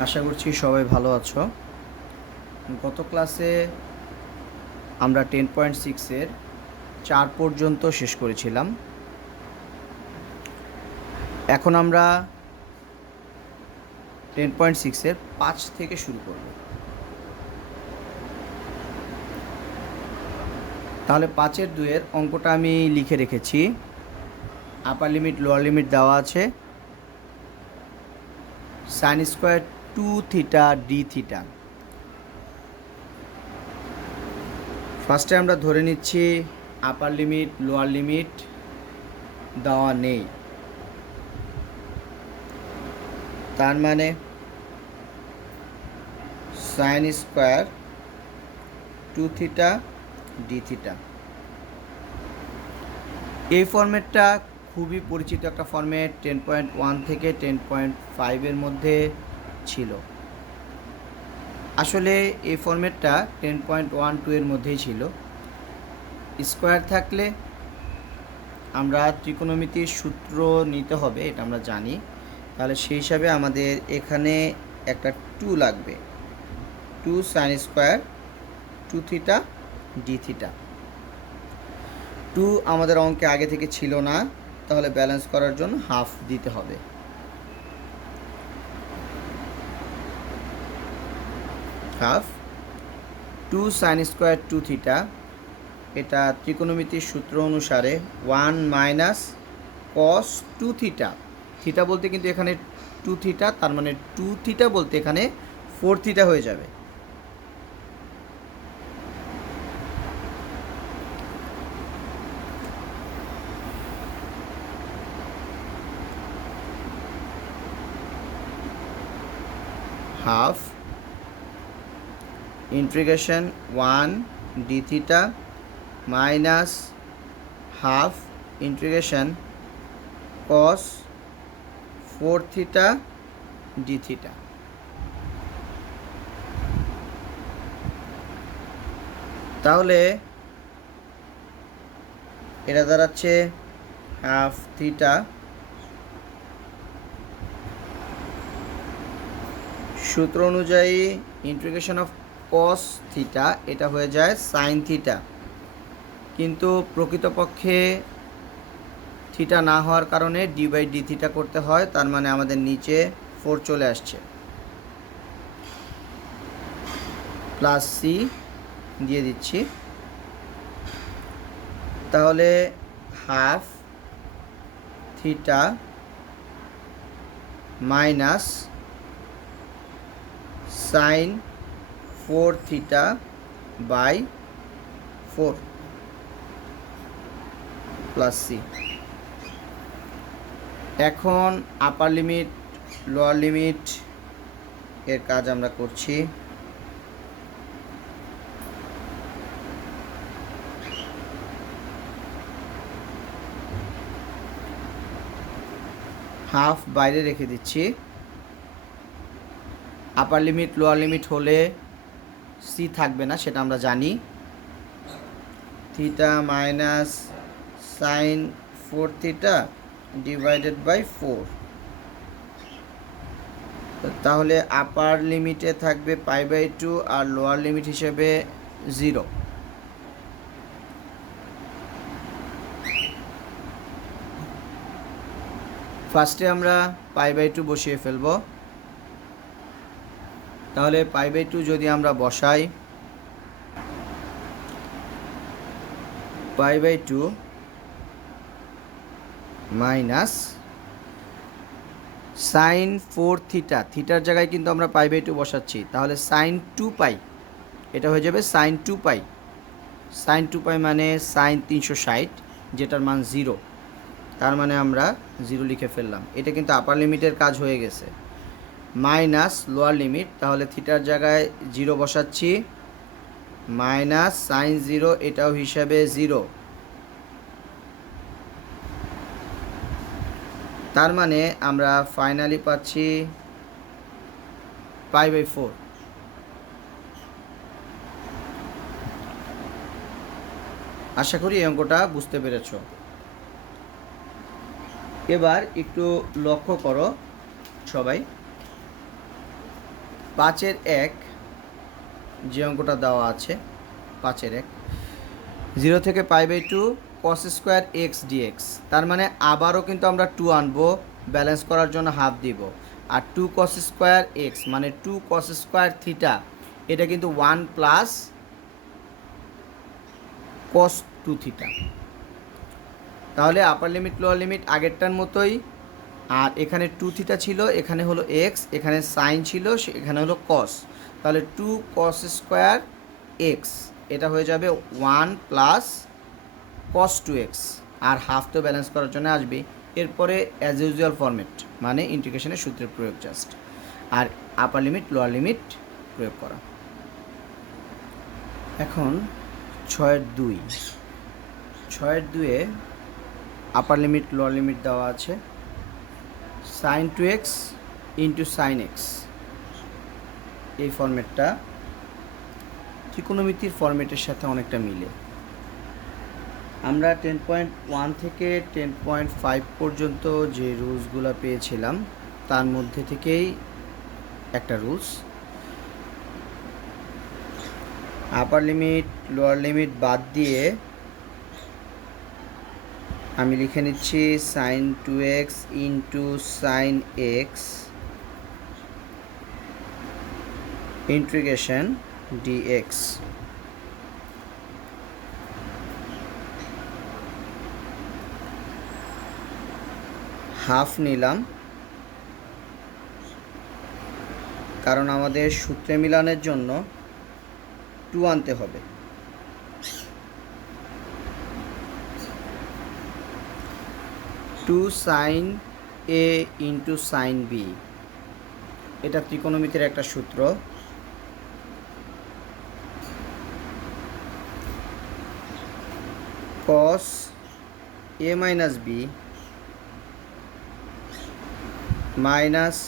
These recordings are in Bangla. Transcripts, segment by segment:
আশা করছি সবাই ভালো আছো। গত ক্লাসে আমরা 10.6-এর 4 পর্যন্ত শেষ করেছিলাম। এখন আমরা 10.6-এর 5 থেকে শুরু করব। তাহলে 5-এর 2-এর অঙ্কটা আমি লিখে রেখেছি। আপার লিমিট লোয়ার লিমিট দেওয়া আছে। Sine square 2θ dθ। ফার্স্টে আমরা ধরে নিচ্ছি আপার লিমিট লোয়ার লিমিট দেওয়া নেই, তার মানে সাইন স্কোয়ার 2θ dθ। এই ফর্মেটটা খুবই পরিচিত একটা ফর্মেট, 10.1 থেকে 10.5-এর মধ্যে ছিল। আসলে এই ফর্মেটটা 10.12-এর মধ্যেই ছিল। স্কোয়ার থাকলে আমরা ত্রিকোণমিতির সূত্র নিতে হবে, এটা আমরা জানি। তাহলে সেই হিসাবে আমাদের এখানে একটা 2 লাগবে, 2 সাইন স্কোয়ার 2θ dθ। 2 আমাদের অঙ্কে আগে থেকে ছিল না, তাহলে ব্যালেন্স করার জন্য হাফ দিতে হবে। হাফ 2 সাইন স্কোয়ার 2θ, এটা ত্রিকোণমিতির সূত্র অনুসারে 1 মাইনাস কস 2θ। থিটা বলতে কিন্তু এখানে 2θ, তার মানে 2θ বলতে এখানে 4θ হয়ে যাবে। Half integration 1 dθ minus half integration cos 4θ dθ। তাহলে এটা দাঁড়াচ্ছে হাফ থিটা সূত্র অনুযায়ী ইন্টিগ্রেশন অফ কস থিটা এটা হয়ে যায় সাইন থিটা, কিন্তু প্রকৃতপক্ষে থিটা না হওয়ার কারণে ডি বাই ডি থিটা করতে হয়, তার মানে আমাদের নিচে 4 চলে আসছে, প্লাস সি দিয়ে দিচ্ছি। তাহলে half theta minus sine 4θ by 4 plus C. এখন আপার লিমিট লোয়ার লিমিট এর কাজ আমরা করছি। হাফ বাইরে রেখে দিচ্ছি। আপার লিমিট লোয়ার লিমিট হলে সি থাকবে না, সেটা আমরা জানি। Theta minus sine 4θ divided by 4, তাহলে আপার লিমিটে থাকবে π/2 আর লোয়ার লিমিট হিসেবে 0। ফার্স্টে আমরা π/2 বসিয়ে ফেলব। তাহলে π/2 যদি আমরা বসাই, π/2 মাইনাস সাইন 4θ, থিটার জায়গায় কিন্তু আমরা π/2 বসাচ্ছি, তাহলে সাইন 2π, এটা হয়ে যাবে সাইন 2π। সাইন 2π মানে সাইন 360, যেটার মান 0, তার মানে আমরা 0 লিখে ফেললাম। এটা কিন্তু আপার লিমিটের কাজ হয়ে গেছে। মাইনাস লোয়ার লিমিট, তাহলে থিটার জায়গায় 0 বসাচ্ছি, মাইনাস সাইন 0, এটাও হিসাবে 0, তার মানে আমরা ফাইনালি পাচ্ছি π/4। আশা করি এই অঙ্কটা বুঝতে পেরেছ। এবার একটু লক্ষ্য করো সবাই, 5/1 যে অঙ্কটা দেওয়া আছে 5/1 0 থেকে π/2 cos স্কোয়ার এক্স ডিএক্স, তার মানে আবারও কিন্তু আমরা 2 আনবো, ব্যালেন্স করার জন্য হাফ দিব। আর 2 cos স্কোয়ার এক্স মানে 2 cos স্কোয়ার থিটা, এটা কিন্তু 1 প্লাস cos 2 থিটা। তাহলে আপার লিমিট লোয়ার লিমিট আগেরটার মতোই। আর এখানে 2 থিটা ছিল, এখানে হলো এক্স, এখানে সাইন ছিল, এখানে হলো কস। তাহলে 2 cos স্কোয়ার এক্স এটা হয়ে যাবে 1 প্লাস cos 2x, আর হাফ তো ব্যালেন্স করার জন্য আসবে। এরপরে অ্যাজ ইউজুয়াল ফরম্যাট মানে ইন্টিগ্রেশনের সূত্রের প্রয়োগ জাস্ট, আর আপার লিমিট লোয়ার লিমিট প্রয়োগ করা। এখন 6/2 আপার লিমিট লোয়ার লিমিট দেওয়া আছে sin 2x into sin x। এই ফরম্যাটটা ত্রিকোণমিতির ফরম্যাটের সাথে অনেকটা মিলে। আমরা 10.1 থেকে 10.5 পর্যন্ত যে রুলসগুলো পেয়েছিলাম তার মধ্যে থেকেই একটা rules, upper limit lower limit বাদ দিয়ে আমি লিখে নিচ্ছি sin 2x into sin x integration dx। Half নিলাম কারণ আমাদের সূত্রে মিলানের জন্য 2 আনতে হবে। Two sine A into sine B, এটা ত্রিকোণমিতির একটা সূত্র। cos a minus B minus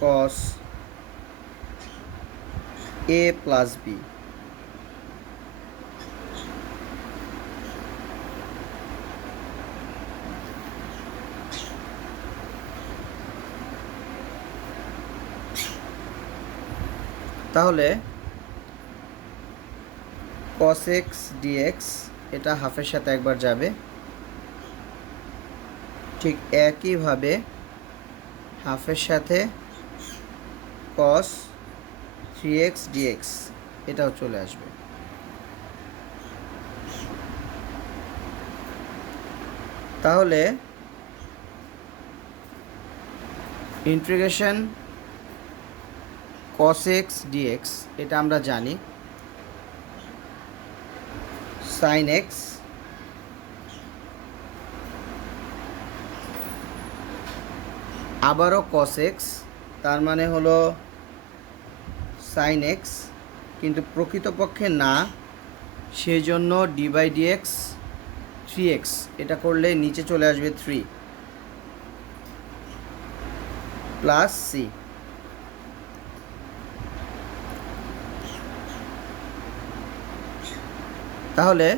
cos a plus B. তাহলে cos x dx এটা হাফের সাথে একবার যাবে, ঠিক একইভাবে হাফের সাথে cos 3x dx এটাও চলে আসবে। তাহলে ইন্টিগ্রেশন cos x dx এটা আমরা জানি sin x আবারও cos x, তার মানে হলো sin x, কিন্তু প্রকৃতপক্ষে না, সেজন্য d/dx 3x, এটা করলে নিচে চলে আসবে 3 প্লাস c। তাহলে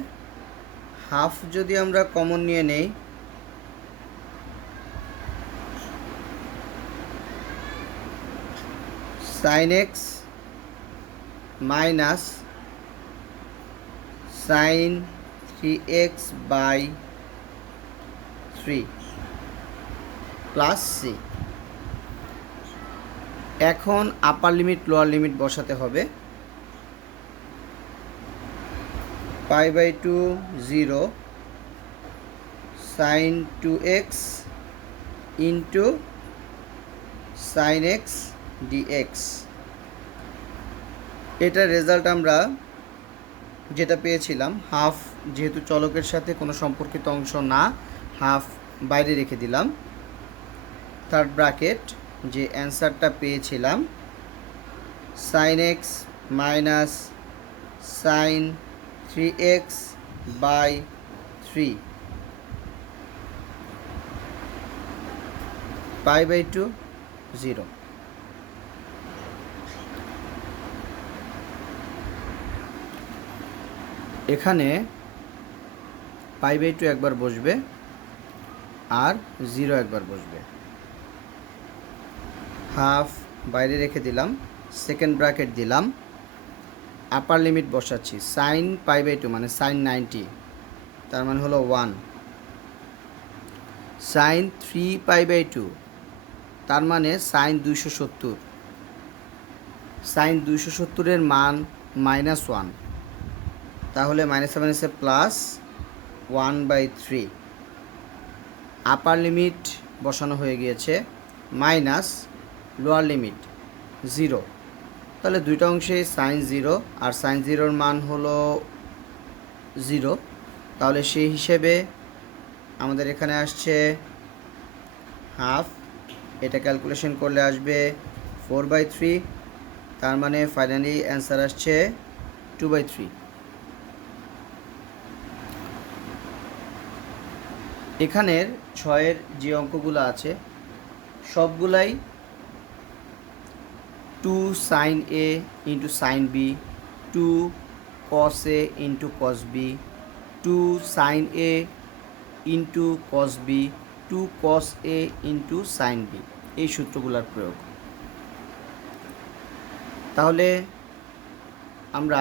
হাফ যদি আমরা কমন নিয়ে নেই, sin x minus sin 3x by 3 plus c। এখন আপার লিমিট লোয়ার লিমিট বসাতে হবে। π/2 0 sin 2x into sin x dx। এটার রেজাল্ট আমরা যেটা পেয়েছিলাম, হাফ যেহেতু চলকের সাথে কোনো সম্পর্কিত অংশ না, হাফ বাইরে রেখে দিলাম। থার্ড ব্র্যাকেট যে অ্যান্সারটা পেয়েছিলাম sin x minus sin 3x by 3 π/2 0। এখানে π/2 একবার বসবে আর 0 একবার বসবে। হাফ বাইরে রেখে দিলাম, সেকেন্ড ব্র্যাকেট দিলাম, আপার লিমিট বসাচ্ছি সাইন π/2 মানে সাইন 90, তার মানে হলো 1, সাইন 3π/2 তার মানে সাইন 270, সাইন 270-এর মান -1, তাহলে -7 প্লাস 1/3, আপার লিমিট বসানো হয়ে গিয়েছে মাইনাস লোয়ার লিমিট 0, তাহলে দুইটা অংশে সাইন 0 আর সাইন 0-এর মান হলো 0, তাহলে সেই হিসেবে আমাদের এখানে আসছে হাফ, এটা ক্যালকুলেশন করলে আসবে 4/3, তার মানে ফাইনালি অ্যান্সার আসছে 2/3। এখানের 6-এর যে অঙ্কগুলো আছে সবগুলাই 2 sin a into sine B, 2 cos a into cos b, 2 sin a into cos b, 2 cos a into sine b, এই সূত্রগুলোর প্রয়োগ। তাহলে আমরা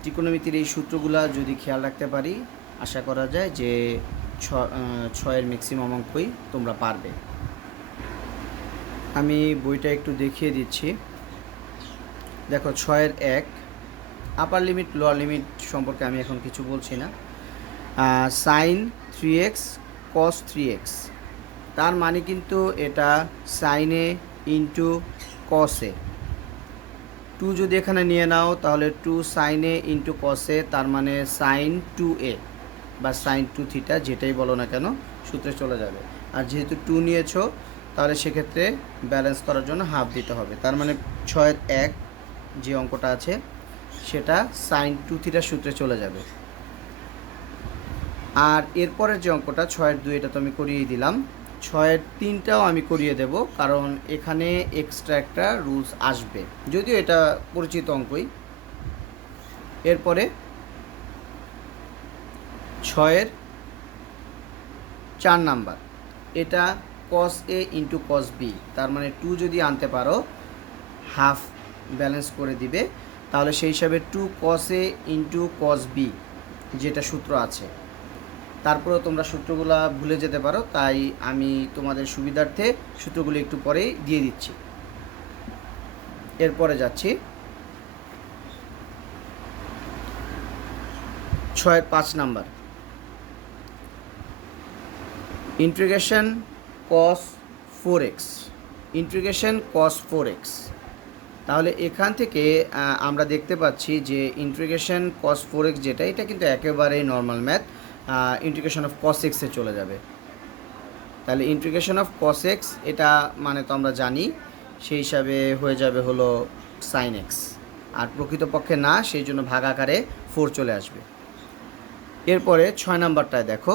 ত্রিকোণমিতির এই সূত্রগুলো যদি খেয়াল রাখতে পারি, আশা করা যায় যে 6-এর ম্যাক্সিমাম অঙ্কই তোমরা পারবে। আমি বইটা একটু দেখিয়ে দিচ্ছি। দেখো 6-এর 1, আপার লিমিট লোয়ার লিমিট সম্পর্কে আমি এখন কিছু বলছি না। সাইন 3x cos 3x, তার মানে কিন্তু এটা সাইন এ ইন্টু কস এ, 2 যদি এখানে নিয়ে নাও তাহলে 2 সাইন এ ইন্টু কস এ, তার মানে সাইন 2a বা সাইন 2 থিটা, যেটাই বলো না কেন সূত্রে চলে যাবে। আর যেহেতু 2 নিয়েছো তাহলে সেক্ষেত্রে ব্যালেন্স করার জন্য হাফ দিতে হবে, তার মানে 6-এর 1 যে অঙ্কটা আছে সেটা সাইন 2 থিটার সূত্রে চলে যাবে। আর এরপরের যে অঙ্কটা 6-এর 2, এটা তো আমি করিয়ে দিলাম, 6-এর 3টাও আমি করিয়ে দেব, কারণ এখানে এক্সট্রা একটা রুলস আসবে, যদিও এটা পরিচিত অঙ্কই। এরপরে 6-এর 4 নাম্বার, এটা cos a into cos b, তার মানে 2 যদি আনতে পারো হাফ ব্যালেন্স করে দিবে, তাহলে সেই হিসাবে 2 cos a into cos b যেটা সূত্র আছে, তারপরেও তোমরা সূত্রগুলো ভুলে যেতে পারো, তাই আমি তোমাদের সুবিধার্থে সূত্রগুলো একটু পরেই দিয়ে দিচ্ছি। এরপরে যাচ্ছি 6-এর 5 number, integration cos 4x, integration cos 4x, তাহলে এখান থেকে আমরা দেখতে পাচ্ছি যে ইন্টিগ্রেশন cos 4x যেটা, এটা কিন্তু একেবারেই normal math, integration of cos x এ চলে যাবে। তাহলে ইন্টিগ্রেশন অফ cos x এটা মানে তো আমরা জানি, সেই হিসাবে হয়ে যাবে হলো sin x, আর প্রকৃতপক্ষে না, সেই জন্য ভাগ আকারে 4 চলে আসবে। এরপরে 6 নাম্বারটায় দেখো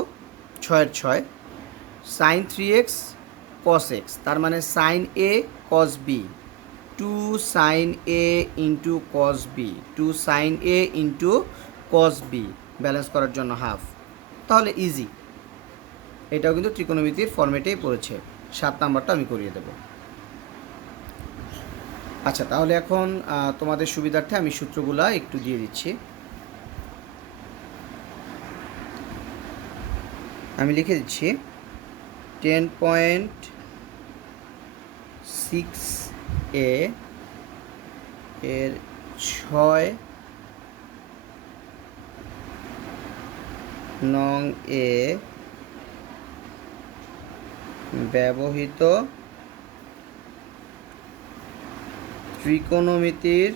6-এর 6, sin 3x cos x, তার মানে sin a cos b, 2 sin a into cos b, 2 sin a into cos b, balance করার জন্য হাফ, তাহলে ইজি। এটাও কিন্তু ত্রিকোণমিতির ফরম্যাটেই পড়েছে। 7 নাম্বারটা আমি করিয়ে দেব। আচ্ছা, তাহলে এখন তোমাদের সুবিধার্থে আমি সূত্রগুলা একটু দিয়ে দিচ্ছি। আমি লিখে দিচ্ছি 10.6a এর 6 নং এ ব্যবহৃত ত্রিকোণমিতির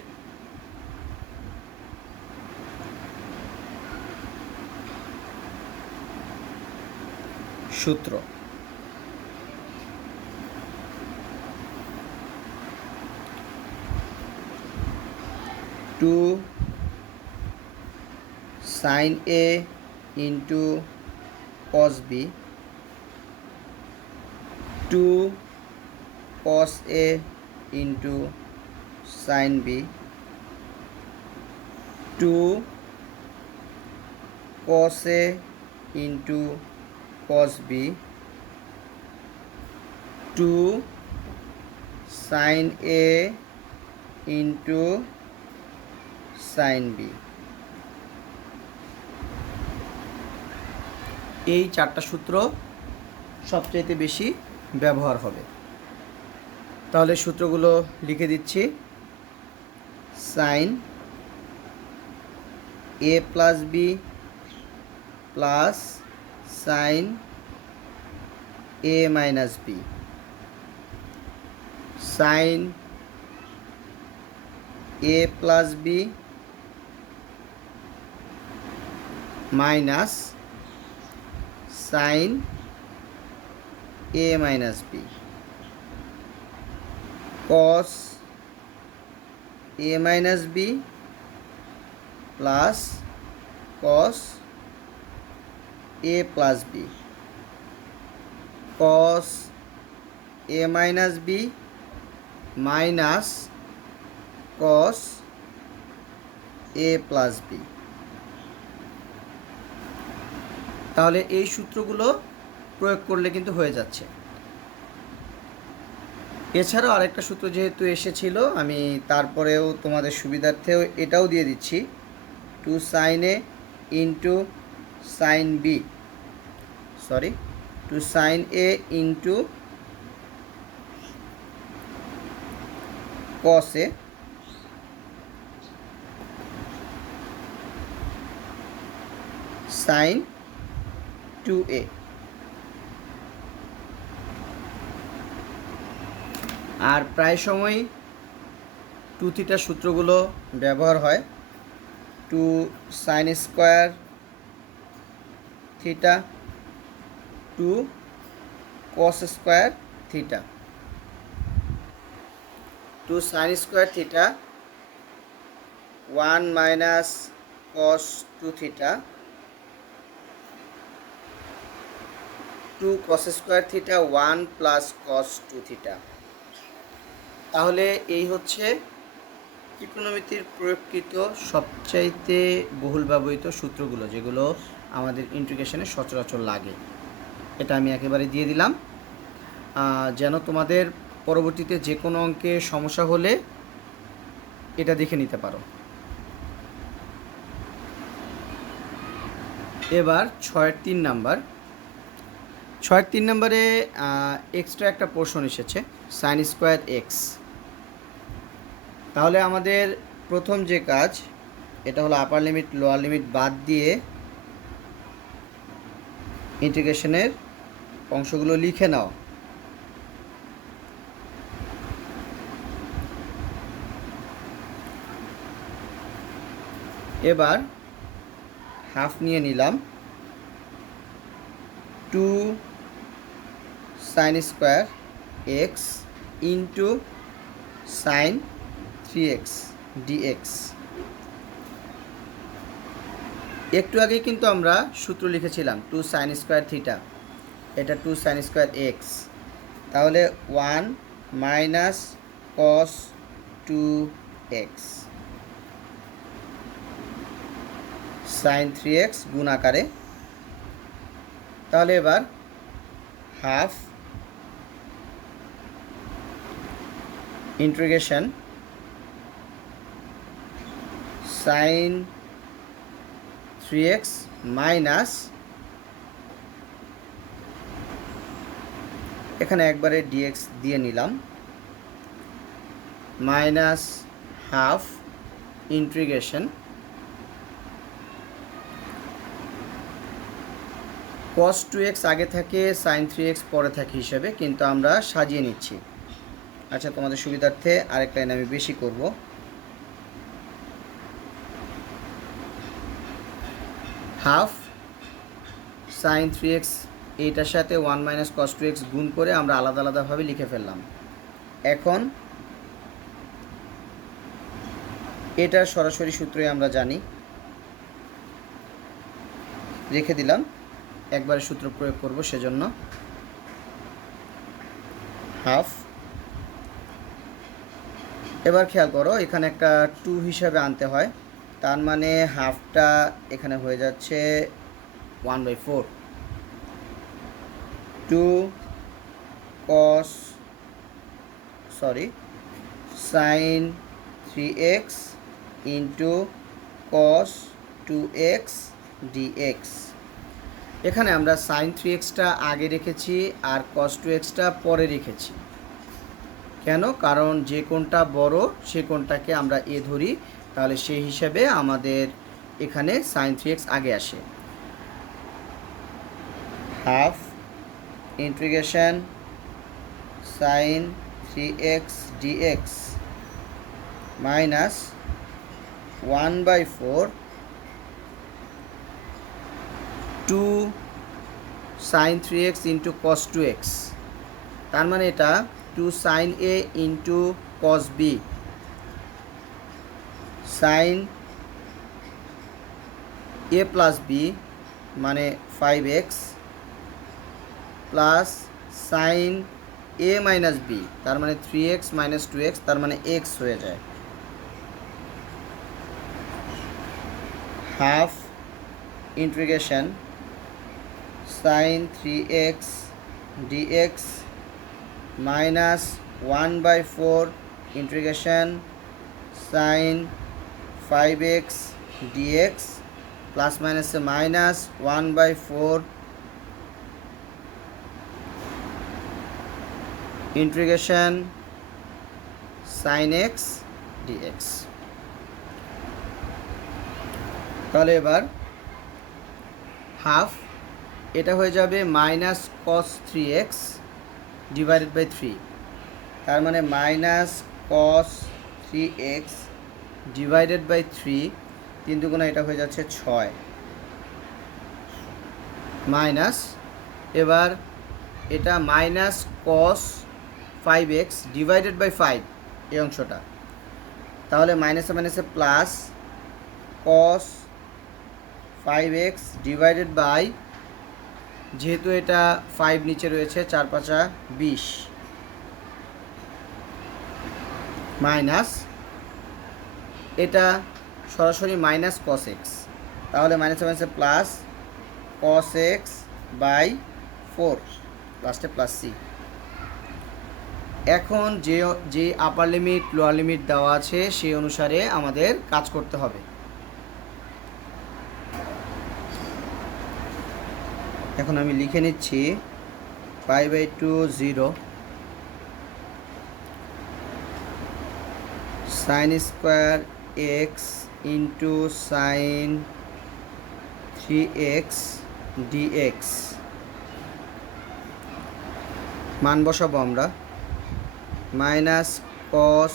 সূত্র। Two sine A into cos B, 2 cos a into sine B, 2 cos a into cos b, 2 sin a into sine B. এই চারটা সূত্র সবচাইতে বেশি ব্যবহার হবে। তাহলে সূত্রগুলো লিখে দিচ্ছি। সাইন এ প্লাস বি প্লাস সাইন এ মাইনাস বি, সাইন এ প্লাস বি মাইনাস সাইন এ মাইনাস বি, কস এ মাইনাস বি প্লাস কস এ প্লাস বি, কস এ মাইনাস বি মাইনাস কস এ প্লাস বি। তাহলে এই সূত্রগুলো প্রয়োগ করলে কিন্তু হয়ে যাচ্ছে। এছাড়াও আরেকটা সূত্র যেহেতু এসেছিল, আমি তারপরেও তোমাদের সুবিধার্থেও এটাও দিয়ে দিচ্ছি। Two sine A into sine B, sorry, two sine A into cos A sine 2a। আর প্রায় সময়ই টু থিটার সূত্রগুলো ব্যবহার হয়। Two sine square theta two cos square theta, two sine square theta 1 minus cos 2 theta two cos square theta 1 plus cos 2 theta. তাহলে এই হচ্ছে ত্রিকোণমিতির প্রয়োগকৃত সবচাইতে বহুল ব্যবহৃত সূত্রগুলো, যেগুলো আমাদের ইন্টিগ্রেশনে সচরাচর লাগে। এটা আমি একেবারে দিয়ে দিলাম, যেন তোমাদের পরবর্তীতে যে কোনো অঙ্কে সমস্যা হলে এটা দেখে নিতে পারো। এবার 6-3 নাম্বার। 6-3 নাম্বারে এক্সট্রা একটা পোর্শন এসেছে, সাইন স্কোয়ার এক্স। তাহলে আমাদের প্রথম যে কাজ, এটা হলো আপার লিমিট লোয়ার লিমিট বাদ দিয়ে ইন্টিগ্রেশনের অংশগুলো লিখে নাও। এবার হাফ নিয়ে নিলাম, two sine square x into sine 3x dx। একটু আগে কিন্তু আমরা সূত্র লিখেছিলাম টু সাইন স্কোয়ার থিটা, এটা টু সাইন স্কোয়ার এক্স। তাহলে 1 মাইনাস কস 2x সাইন 3x গুণ আকারে। তাহলে এবার half integration sine 3x minus, এখানে একবারে dx দিয়ে নিলাম, minus half integration cos 2x আগে থাকে, সাইন 3x পরে থাকে হিসেবে, কিন্তু আমরা সাজিয়ে নিচ্ছি। আচ্ছা, তোমাদের সুবিধার্থে আরেক লাইন আমি বেশি করব। হাফ সাইন 3x এইটার সাথে 1 মাইনাস কস 2x গুণ করে আমরা আলাদা আলাদাভাবে লিখে ফেললাম। এখন এটার সরাসরি সূত্রই আমরা জানি, রেখে দিলাম, একবারে সূত্র প্রয়োগ করব সেজন্য। হাফ, এবার খেয়াল করো এখানে একটা 2 হিসাবে আনতে হয়, তার মানে হাফটা এখানে হয়ে যাচ্ছে 1/4। 2 কস sign 3x into cos 2x dx। এখানে আমরা সাইন 3xটা আগে রেখেছি আর কস 2xটা পরে রেখেছি। কেন? কারণ যে কোণটা বড় সে কোণটাকে আমরা এ ধরি, তাহলে সেই হিসাবে আমাদের এখানে সাইন 3x আগে আসে। Half integration sine 3x dx minus 1/4 2 sine 3x into cos 2x। তার মানে এটা 2 sine a into cos b sine a plus b মানে 5x plus sine a minus b তার মানে 3x মাইনাস 2x তার মানে x হয়ে যায়। Half integration sine 3x dx minus 1/4 integration sine 5x dx plus মাইনাসে minus 1/4 integration sine x dx। তাহলে এবার হাফ এটা হয়ে যাবে minus cos 3x divided by 3। তার মানে minus cos 3x divided by 3, 3 দুগুণা এটা হয়ে যাচ্ছে 6 মাইনাস, এবার এটা minus cos 5x divided by 5 এই অংশটা, তাহলে মাইনাসে মাইনাসে plus cos 5x divided by, যেহেতু এটা 5 নিচে রয়েছে 4 5 20 মাইনাস এটা সরাসরি মাইনাস কস এক্স, তাহলে মাইনাসে মাইনাসে প্লাস কস এক্স বাই 4 লাস্টে প্লাস সি। এখন যে আপার লিমিট লোয়ার লিমিট দেওয়া আছে সেই অনুসারে আমাদের কাজ করতে হবে। এখন আমি লিখে নিচ্ছি π/2 0 sine square x into sine 3x dx। মান বসাবো আমরা, minus cos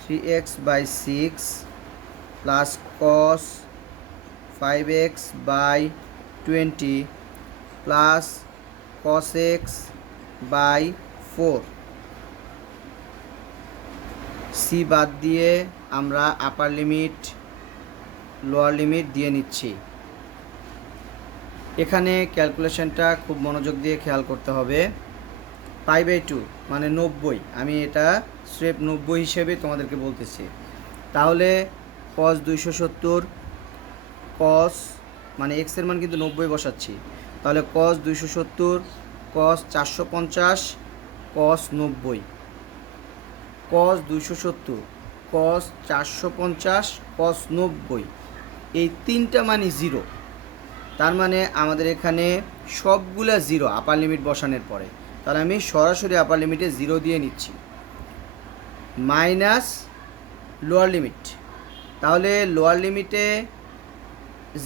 3x by 6 plus cos 5x by 20 plus cos x by 4। C বাদ দিয়ে আমরা আপার লিমিট লোয়ার লিমিট দিয়ে নিচ্ছি। এখানে ক্যালকুলেশনটা খুব মনোযোগ দিয়ে খেয়াল করতে হবে। π/2 মানে 90, আমি এটা স্রেফ 90 হিসেবে তোমাদেরকে বলতেছি। তাহলে cos 270 cos মানে x এর মান কিন্তু 90 বসাচ্ছি, তাহলে cos 270 cos 450 cos 90, cos 270 cos 450 cos 90, এই তিনটা মানে 0। তার মানে আমাদের এখানে সবগুলা 0 আপার লিমিট বসানোর পরে, তাহলে আমি সরাসরি আপার লিমিটে 0 দিয়ে নিচ্ছি মাইনাস লোয়ার লিমিট, তাহলে লোয়ার লিমিটে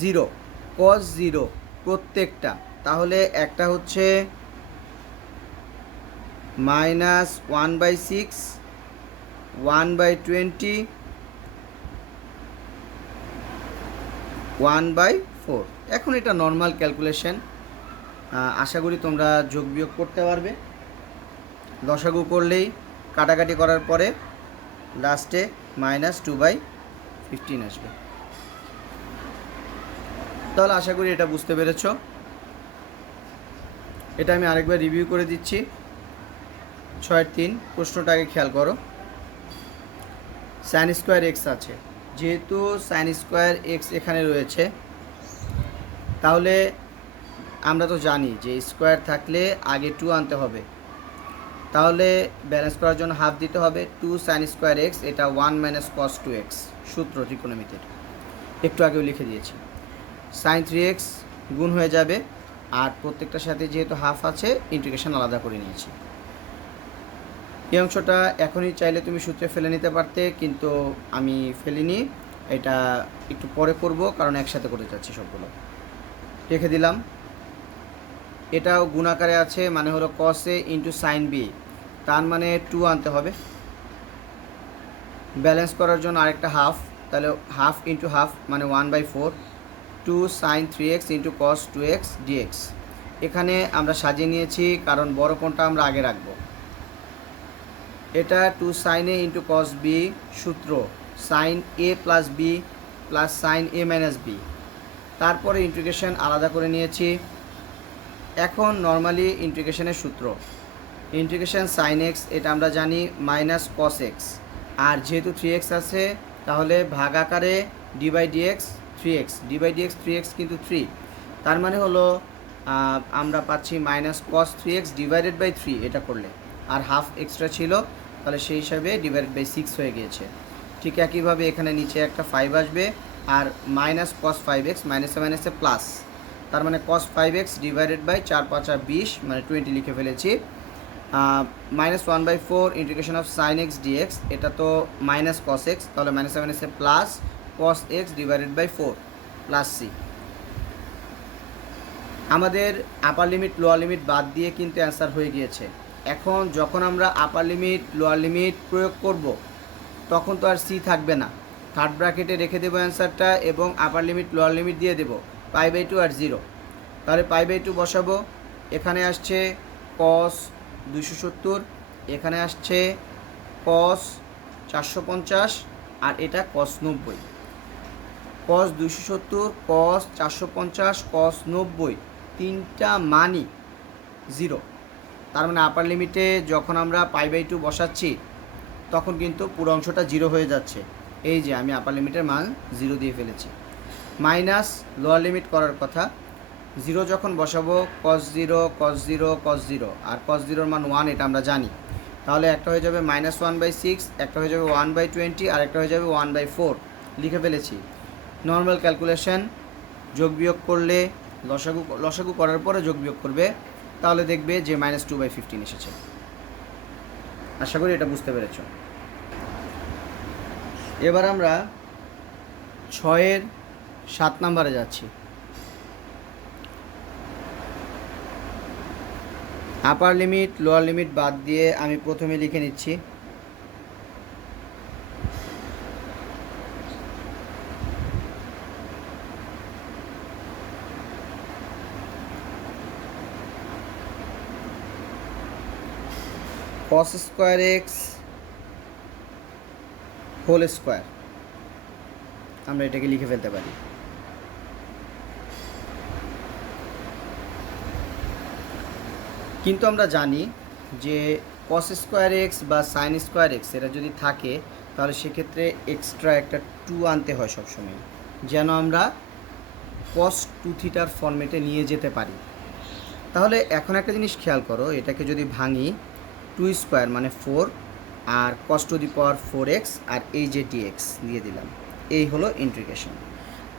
0 cos 0 প্রত্যেকটা, তাহলে একটা হচ্ছে মাইনাস 1/6 1/20 1/4। এখন এটা নর্মাল ক্যালকুলেশন, আশা করি তোমরা যোগ বিয়োগ করতে পারবে। লসাগু করলেই কাটাকাটি করার পরে লাস্টে মাইনাস 2/15 আসবে। তাহলে আশা করি এটা বুঝতে পেরেছ। এটা আমি আরেকবার রিভিউ করে দিচ্ছি। 6-3 প্রশ্নটা আগে খেয়াল করো। সাইন স্কোয়ার এক্স আছে, যেহেতু সাইন স্কোয়ার এক্স এখানে রয়েছে, তাহলে আমরা তো জানি যে স্কোয়ার থাকলে আগে 2 আনতে হবে। তাহলে ব্যালেন্স করার জন্য হাফ দিতে হবে 2 sin স্কোয়ার এক্স, এটা 1 মাইনাস কস 2x, সূত্র ত্রিকোণমিতির একটু আগেও লিখে দিয়েছি। sin 3x গুণ হয়ে যাবে, আর প্রত্যেকটার সাথে যেহেতু হাফ আছে ইন্টিগ্রেশন আলাদা করে নিয়েছি। এই অংশটা এখনই চাইলে তুমি সূত্রে ফেলে নিতে পারতে, কিন্তু আমি ফেলিনি, এটা একটু পরে করব কারণ একসাথে করতে চাচ্ছি সবগুলো। রেখে দিলাম। এটাও গুণাকারে আছে, মানে হলো cos a into sine b, তার মানে 2 আনতে হবে। ব্যালেন্স করার জন্য আরেকটা হাফ, তাহলে হাফ ইন্টু হাফ মানে 1/4, 2 sin 3x into cos 2x dx। এখানে আমরা সাজিয়ে নিয়েছি কারণ বড় কোণটা আমরা আগে রাখবো। এটা 2 sin a into cos b, সূত্র sin a plus b plus sin a minus b, তারপরে ইন্টিগ্রেশন আলাদা করে নিয়েছি। এখন নর্মালি ইন্টিগ্রেশনের সূত্র, ইন্টিগ্রেশন sin x এটা আমরা জানি মাইনাস cos x, আর যেহেতু 3x আছে তাহলে ভাগ আকারে d by dx 3x, d by dx 3x কিন্তু 3, তার মানে হলো আমরা পাচ্ছি minus cos 3x divided by 3, এটা করলে আর হাফ এক্সট্রা ছিল, তাহলে সেই হিসাবে ডিভাইডেড বাই 6 হয়ে গিয়েছে। ঠিক একইভাবে এখানে নিচে একটা 5 আসবে, আর মাইনাস cos 5x, মাইনাসে মাইনাসে প্লাস, তার মানে cos 5x ডিভাইডেড বাই 4 5 20 মানে 20 লিখে ফেলেছি। Minus 1/4 integration of sine x dx, এটা তো মাইনাস cos x, তাহলে মাইনাসে মাইনাসে plus cos x divided by 4 plus c. আমাদের আপার লিমিট লোয়ার লিমিট বাদ দিয়ে কিন্তু অ্যান্সার হয়ে গিয়েছে। এখন যখন আমরা আপার লিমিট লোয়ার লিমিট প্রয়োগ করব তখন তো আর সি থাকবে না, থার্ড ব্র্যাকেটে রেখে দেবো অ্যান্সারটা এবং আপার লিমিট লোয়ার লিমিট দিয়ে দেবো π/2 আর 0। তাহলে π/2 বসাবো, এখানে আসছে cos 270, এখানে আসছে cos 450, আর এটা cos 90। cos 270, cos 450, cos 90, তিনটা মানই 0, তার মানে আপার লিমিটে যখন আমরা π/2 বসাচ্ছি তখন কিন্তু পুরো অংশটা 0 হয়ে যাচ্ছে। এই যে আমি আপার লিমিটের মান 0 দিয়ে ফেলেছি। মাইনাস লোয়ার লিমিট করার কথা, 0 যখন বসাবো cos 0 cos 0 cos 0, আর cos 0 মান 1, এটা আমরা জানি। তাহলে একটা হয়ে যাবে -1/6, একটা হয়ে যাবে 1/20, আর একটা হয়ে যাবে 1/4, লিখে ফেলেছি। নর্মাল ক্যালকুলেশন, যোগ বিয়োগ করলে লসাগু করার পরে যোগ বিয়োগ করবে, তাহলে দেখবে যে -2/15 এসেছে। আশা করি এটা বুঝতে পেরেছ। এবার আমরা 6-এর 7 নম্বরে যাচ্ছি। আপার লিমিট লোয়ার লিমিট বাদ দিয়ে আমি প্রথমে লিখে নিচ্ছি cos square x whole square, আমরা এটাকে লিখে ফেলতে পারি। কিন্তু আমরা জানি যে cos স্কোয়ার এক্স বা সাইন স্কোয়ার এক্স এটা যদি থাকে তাহলে সেক্ষেত্রে এক্সট্রা একটা 2 আনতে হয় সবসময়, যেন আমরা cos 2 থিটার ফর্মেটে নিয়ে যেতে পারি। তাহলে এখন একটা জিনিস খেয়াল করো, এটাকে যদি ভাঙি 2 স্কোয়ার মানে 4, আর cos to the power 4x, আর এই যে dx দিয়ে দিলাম, এই হলো ইন্টিগ্রেশন।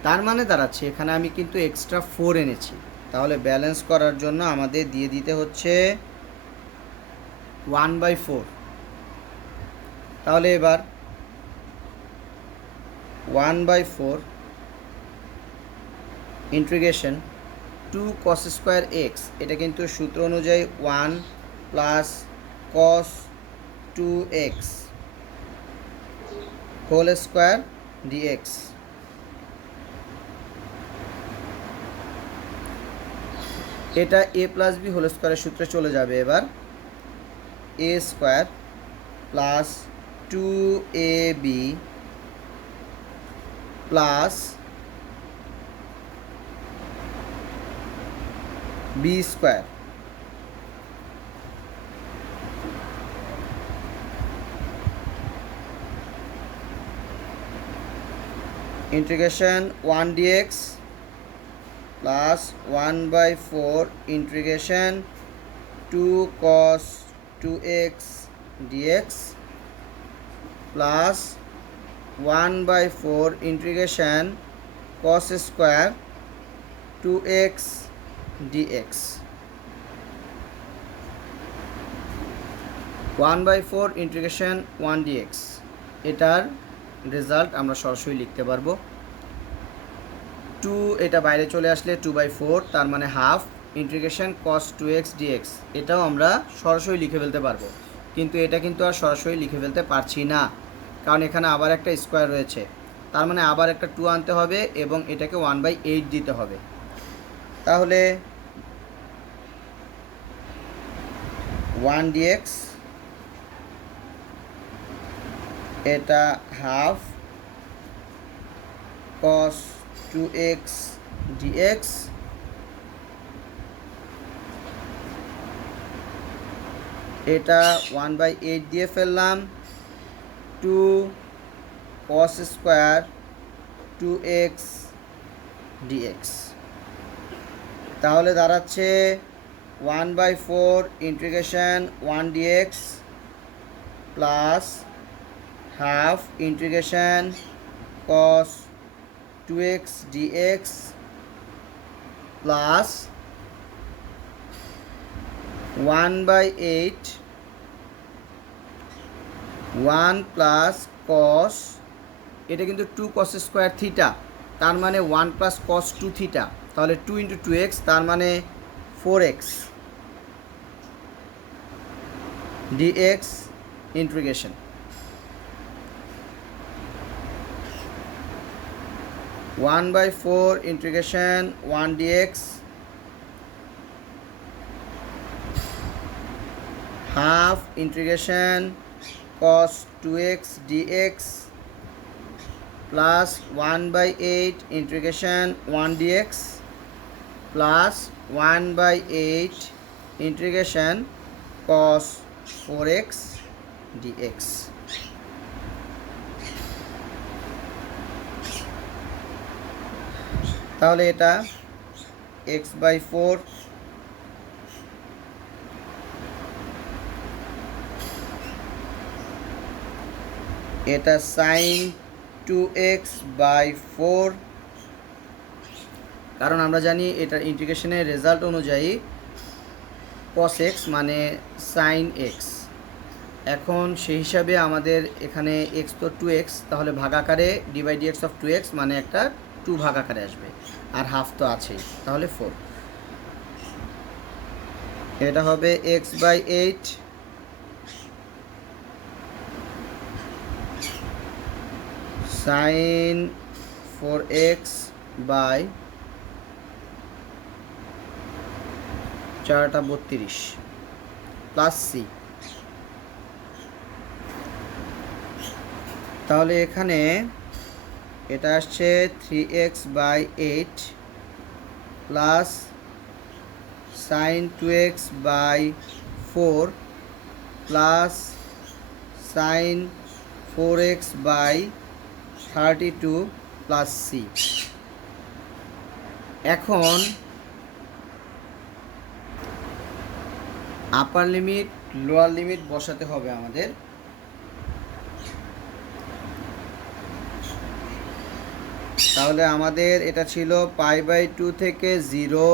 তার মানে দাঁড়াচ্ছে এখানে আমি কিন্তু এক্সট্রা 4 এনেছি, তাহলে ব্যালেন্স করার জন্য আমাদের দিয়ে দিতে হচ্ছে 1/4। তাহলে এবার 1/4 ইন্টিগ্রেশন 2 cos স্কোয়ার এক্স, এটা কিন্তু সূত্র অনুযায়ী 1 plus cos 2x whole square dx। এটা a প্লাস বি হোল স্কোয়ারের সূত্রে চলে যাবে। এবার a square plus 2ab plus b square integration 1 dx plus 1/4 integration 2 cos 2x dx plus 1/4 integration cos square 2x dx 1/4 integration 1 dx এটার রেজাল্ট আমরা সরাসরি লিখতে পারবো। 2 এটা বাইরে চলে আসলে 2/4 তার মানে half integration cos 2x dx এটাও আমরা সরাসরি লিখে ফেলতে পারবো, কিন্তু এটা কিন্তু আর সরাসরি লিখে ফেলতে পারছি না, কারণ এখানে আবার একটা স্কোয়ার রয়েছে, তার মানে আবার একটা 2 আনতে হবে এবং এটাকে 1/8 দিতে হবে। তাহলে 1 dx এটা হাফ cos 2x dx এটা 1/8 দিয়ে ফেললাম, 2 cos স্কোয়ার 2x dx তাহলে দাঁড়াচ্ছে 1/4 integration 1 dx plus half integration cos 2x dx plus 1/8 1 plus cos এটা কিন্তু 2 cos স্কোয়ার থিটা, তার মানে 1 প্লাস cos 2 থিটা, তাহলে 2 × 2x তার মানে 4x dx integration 1/4 integration 1 dx half integration cos 2x dx plus 1/8 integration 1 dx plus 1/8 integration cos 4x dx তাহলে এটা x/4 এটা sin 2x/4, কারণ আমরা জানি এটার ইন্টিগ্রেশনের রেজাল্ট অনুযায়ী cos x মানে sin x। এখন সেই হিসাবে আমাদের এখানে x তো 2x, তাহলে ভাগাকারে d/dx অফ 2x মানে একটা 2 ভাগাকারে আসবে, আর হাফ তো আছেই, তাহলে 4 এটা হবে x/8 sin 4x by 4/32 plus c। তাহলে এখানে এটা আসছে 3x/8 plus sin 2x/4 plus sin 4x/32 plus c। এখন আপার লিমিট লোয়ার লিমিট বসাতে হবে আমাদের। তাহলে আমাদের এটা ছিল π/2 থেকে 0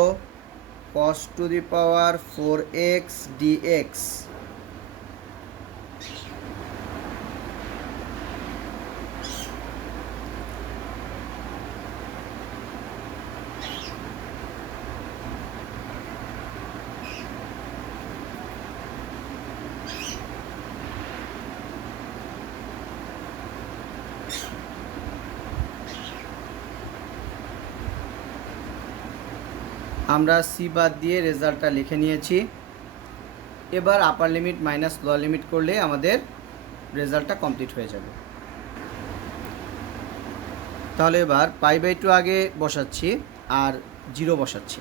cos to the power 4x dx আমরা সি বাদ দিয়ে রেজাল্টটা লিখে নিয়েছি। এবার আপার লিমিট মাইনাস লোয়ার লিমিট করলে আমাদের রেজাল্টটা কমপ্লিট হয়ে যাবে। তাহলে এবার π/2 আগে বসাচ্ছি আর 0 বসাচ্ছি,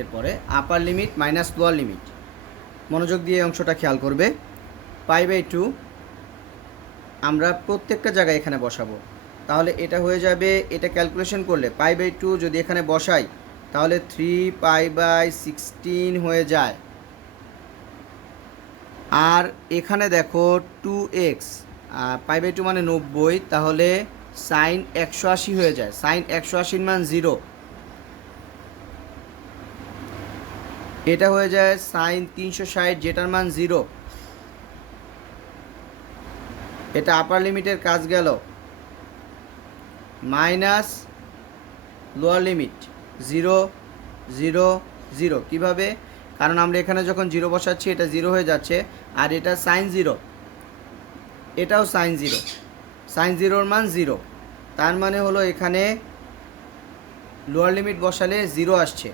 এরপরে আপার লিমিট মাইনাস লোয়ার লিমিট। মনোযোগ দিয়ে এই অংশটা খেয়াল করবে। π/2 আমরা প্রত্যেকটা জায়গায় এখানে বসাবো, তাহলে এটা হয়ে যাবে, এটা ক্যালকুলেশন করলে π/2 যদি এখানে বসাই তাহলে 3π/16 হয়ে যায়। আর এখানে দেখো 2x, π/2 মানে 90, তাহলে সাইন 180 হয়ে যায়। সাইন 180 মান 0, এটা হয়ে যায় সাইন 360 যেটার মান 0। এটা আপার লিমিটের কাজ গেল, মাইনাস লোয়ার লিমিট 0 0 0। কীভাবে? কারণ আমরা এখানে যখন 0 বসাচ্ছি এটা 0 হয়ে যাচ্ছে, আর এটা সাইন 0, এটাও সাইন 0, সাইন 0-র মান 0। তার মানে হলো এখানে লোয়ার লিমিট বসালে 0 আসছে,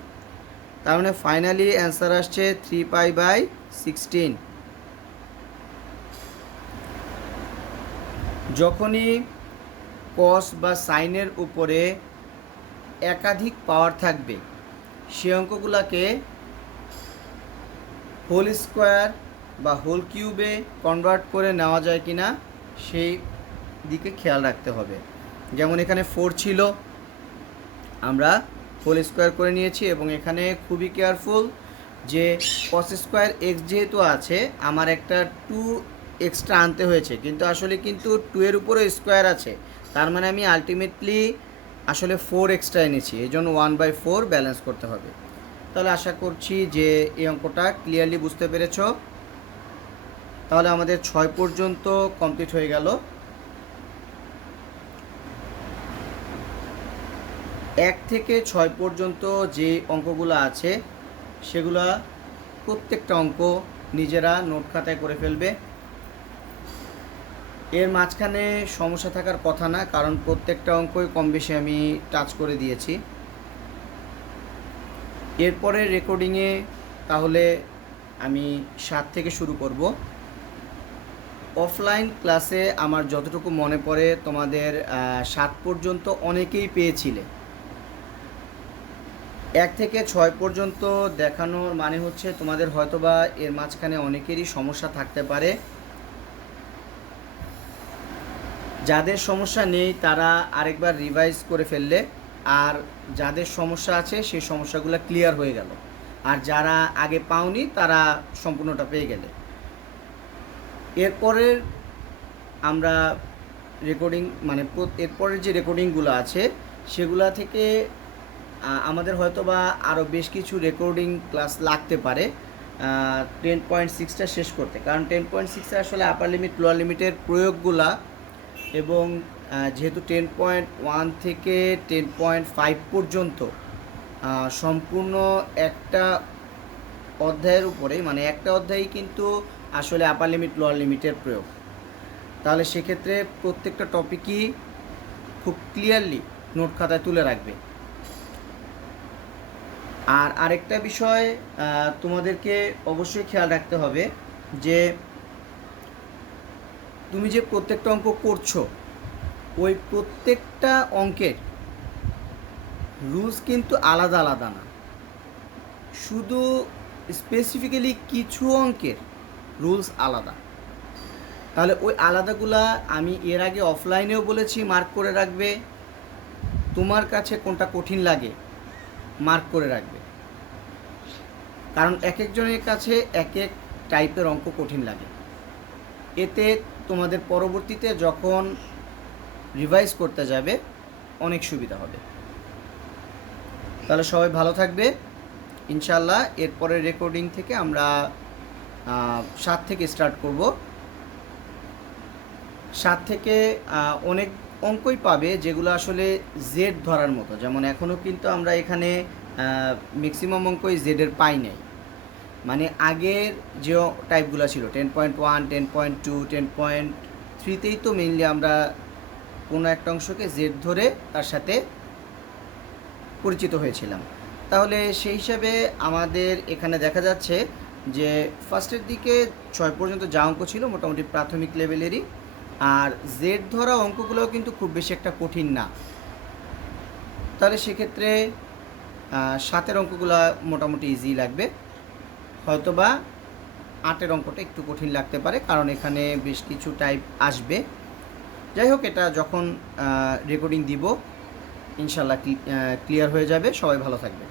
তার মানে ফাইনালি অ্যান্সার আসছে 3π/16। যখনই কস বা সাইনের উপরে একাধিক পাওয়ার থাকবে সে অঙ্কগুলোকে হোল স্কোয়ার বা হোল কিউবে কনভার্ট করে নেওয়া যায় কি না সেই দিকে খেয়াল রাখতে হবে। যেমন এখানে 4 ছিল, আমরা হোল স্কোয়ার করে নিয়েছি, এবং এখানে খুবই কেয়ারফুল যে cos স্কোয়ার এক্স যেহেতু আছে আমার একটা 2 এক্সট্রা আনতে হয়েছে, কিন্তু আসলে কিন্তু 2 এর উপরে স্কোয়ার আছে, তার মানে আমি আলটিমেটলি আসলে 4 এক্সট্রা এনেছি, এই জন্য 1/4 ব্যালেন্স করতে হবে। তাহলে আশা করছি যে এই অঙ্কটা ক্লিয়ারলি বুঝতে পেরেছ। তাহলে আমাদের 6 পর্যন্ত কমপ্লিট হয়ে গেল। 1 থেকে 6 পর্যন্ত যে অঙ্কগুলো আছে সেগুলা প্রত্যেকটা অঙ্ক নিজেরা নোট খাতায় করে ফেলবে। এর মাঝখানে সমস্যা থাকার কথা না, কারণ প্রত্যেকটা অঙ্কই কম বেশি আমি টাচ করে দিয়েছি। এরপরে রেকর্ডিংয়ে তাহলে আমি 7 থেকে শুরু করব। অফলাইন ক্লাসে আমার যতটুকু মনে পড়ে তোমাদের 7 পর্যন্ত অনেকেই পেয়েছিলে। 1 থেকে 6 পর্যন্ত দেখানোর মানে হচ্ছে তোমাদের হয়তোবা এর মাঝখানে অনেকেরই সমস্যা থাকতে পারে। যাদের সমস্যা নেই তারা আরেকবার রিভাইজ করে ফেললে, আর যাদের সমস্যা আছে সেই সমস্যাগুলো ক্লিয়ার হয়ে গেল, আর যারা আগে পাওনি তারা সম্পূর্ণটা পেয়ে গেলে। এরপরের আমরা রেকর্ডিং মানে এরপরের যে রেকর্ডিংগুলো আছে সেগুলা থেকে আমাদের হয়তো বা আরও বেশ কিছু রেকর্ডিং ক্লাস লাগতে পারে 10.6টা শেষ করতে, কারণ 10.6 আসলে আপার লিমিট লোয়ার লিমিটের প্রয়োগগুলা, এবং যেহেতু 10.1 থেকে 10.5 পর্যন্ত সম্পূর্ণ একটা অধ্যায়ের উপরেই, মানে একটা অধ্যায়ই কিন্তু আসলে আপার লিমিট লোয়ার লিমিটের প্রয়োগ, তাহলে সেক্ষেত্রে প্রত্যেকটা টপিকই খুব ক্লিয়ারলি নোট খাতায় তুলে রাখবে। আর আরেকটা বিষয় তোমাদেরকে অবশ্যই খেয়াল রাখতে হবে যে তুমি যে প্রত্যেকটা অঙ্ক করছো ওই প্রত্যেকটা অঙ্কের রুলস কিন্তু আলাদা আলাদা না, শুধু স্পেসিফিক্যালি কিছু অঙ্কের রুলস আলাদা। তাহলে ওই আলাদাগুলা আমি এর আগে অফলাইনেও বলেছি মার্ক করে রাখবে, তোমার কাছে কোনটা কঠিন লাগে মার্ক করে রাখবে, কারণ এক একজনের কাছে এক এক টাইপের অঙ্ক কঠিন লাগে। এতে তোমাদের পরবর্তীতে যখন রিভাইজ করতে যাবে অনেক সুবিধা হবে। তাহলে সবাই ভালো থাকবে ইনশাল্লাহ। এরপরের রেকর্ডিং থেকে আমরা 7 থেকে স্টার্ট করব। 7 থেকে অনেক অঙ্কই পাবে যেগুলো আসলে জেড ধরার মতো, যেমন এখনও কিন্তু আমরা এখানে ম্যাক্সিমাম অঙ্কই জেডের পাই নাই, মানে আগের যে টাইপগুলো ছিল 10.1, 10.2, 10.3তেই তো মেইনলি আমরা কোনো একটা অংশকে জেড ধরে তার সাথে পরিচিত হয়েছিলাম। তাহলে সেই হিসাবে আমাদের এখানে দেখা যাচ্ছে যে ফার্স্টের দিকে 6 পর্যন্ত যা অঙ্ক ছিল মোটামুটি প্রাথমিক লেভেলেরই, আর জেড ধরা অঙ্কগুলোও কিন্তু খুব বেশি একটা কঠিন না। তাহলে সেক্ষেত্রে 7-এর অঙ্কগুলো মোটামুটি ইজি লাগবে, হয়তোবা 8-এর অঙ্কটা একটু কঠিন লাগতে পারে, কারণ এখানে বেশ কিছু টাইপ আসবে। যাই হোক, এটা যখন রেকর্ডিং দিব ইনশাল্লাহ ক্লিয়ার হয়ে যাবে। সবাই ভালো থাকবে।